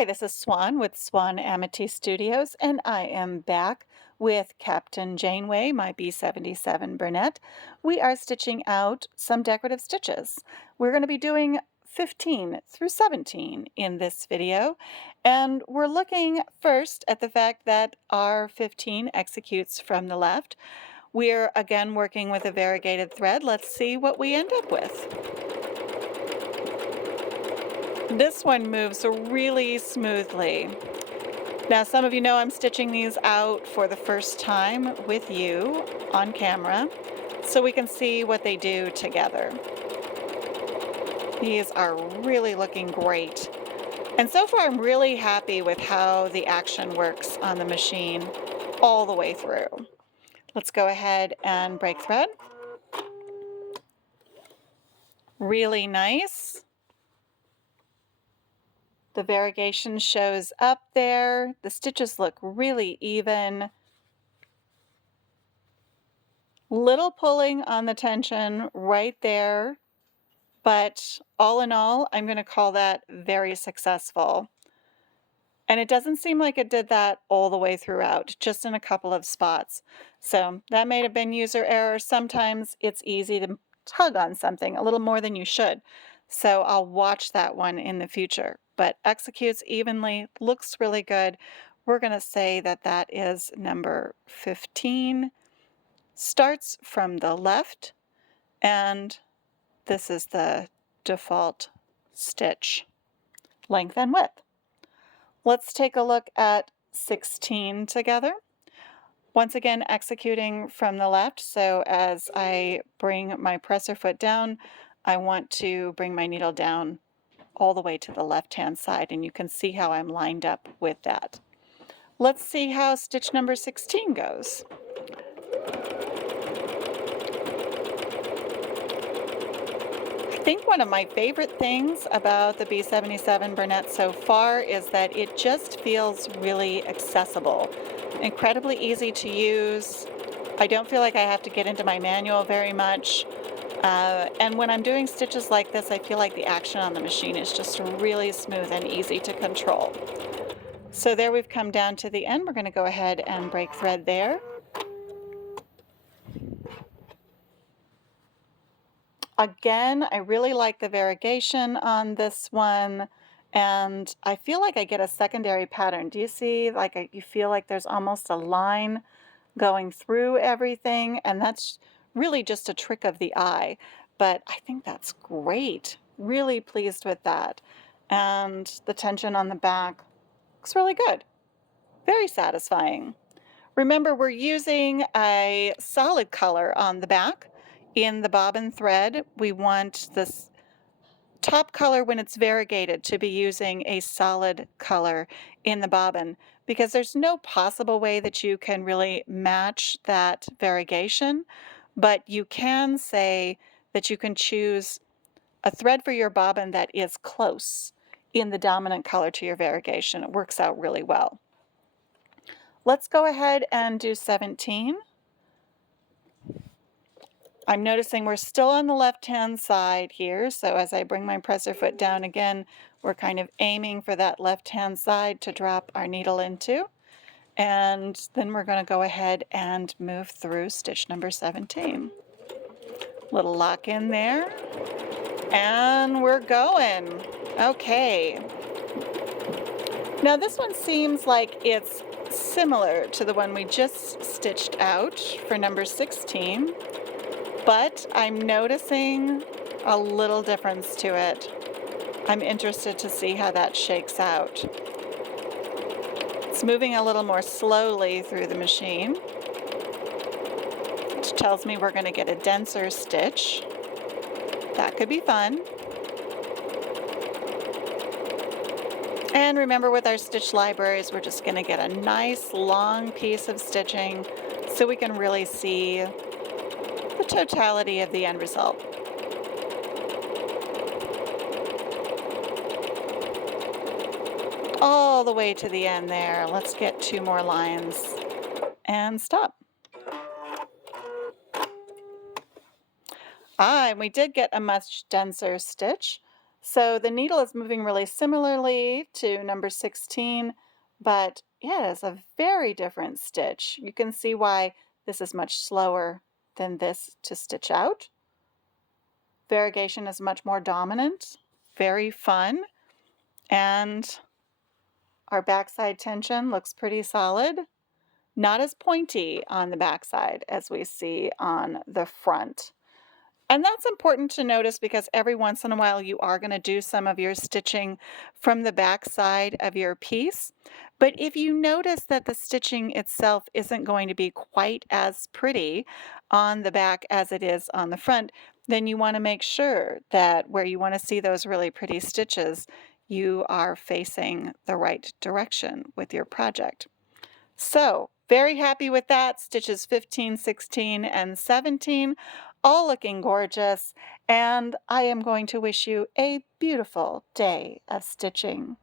Hi, this is Swan with Swan Amity Studios, and I am back with Captain Janeway, my B-77 Bernette. We are stitching out some decorative stitches. We're going to be doing 15 through 17 in this video, and we're looking first at the fact that our 15 executes from the left. We're again working with a variegated thread. Let's see what we end up with. This one moves really smoothly. Now, some of you know I'm stitching these out for the first time with you on camera, so we can see what they do together. These are really looking great. And so far, I'm really happy with how the action works on the machine all the way through. Let's go ahead and break thread. Really nice. The variegation shows up there. The stitches look really even. Little pulling on the tension right there, but all in all, I'm going to call that very successful. And it doesn't seem like it did that all the way throughout, just in a couple of spots. So that may have been user error. Sometimes it's easy to tug on something a little more than you should. So I'll watch that one in the future. But executes evenly, looks really good. We're going to say that that is number 15. Starts from the left, and this is the default stitch length and width. Let's take a look at 16 together. Once again, executing from the left, so as I bring my presser foot down, I want to bring my needle down all the way to the left-hand side, and you can see how I'm lined up with that. Let's see how stitch number 16 goes. I think one of my favorite things about the B-77 Bernette so far is that it just feels really accessible, incredibly easy to use. I don't feel like I have to get into my manual very much. And when I'm doing stitches like this, I feel like the action on the machine is just really smooth and easy to control. So there we've come down to the end. We're going to go ahead and break thread there. Again, I really like the variegation on this one, and I feel like I get a secondary pattern. Do you see, like, you feel like there's almost a line going through everything, and that's really just a trick of the eye, but I think that's great. Really pleased with that. And the tension on the back looks really good. Very satisfying. Remember, we're using a solid color on the back. In the bobbin thread, we want this top color when it's variegated to be using a solid color in the bobbin, because there's no possible way that you can really match that variegation, but you can say that you can choose a thread for your bobbin that is close in the dominant color to your variegation. It works out really well. Let's go ahead and do 17. I'm noticing we're still on the left-hand side here, so as I bring my presser foot down again, we're kind of aiming for that left-hand side to drop our needle into. And then we're going to go ahead and move through stitch number 17. Little lock in there, and we're going. Okay. Now this one seems like it's similar to the one we just stitched out for number 16. But I'm noticing a little difference to it. I'm interested to see how that shakes out. It's moving a little more slowly through the machine, which tells me we're going to get a denser stitch. That could be fun. And remember, with our stitch libraries, we're just going to get a nice long piece of stitching so we can really see the totality of the end result. All the way to the end there. Let's get 2 more lines and stop. And we did get a much denser stitch. So the needle is moving really similarly to number 16, but yeah, it is a very different stitch. You can see why this is much slower than this to stitch out. Variegation is much more dominant, very fun, and our backside tension looks pretty solid. Not as pointy on the backside as we see on the front. And that's important to notice because every once in a while you are going to do some of your stitching from the back side of your piece. But if you notice that the stitching itself isn't going to be quite as pretty on the back as it is on the front, then you want to make sure that where you want to see those really pretty stitches, you are facing the right direction with your project. So, very happy with that. Stitches 15, 16, and 17, all looking gorgeous. And I am going to wish you a beautiful day of stitching.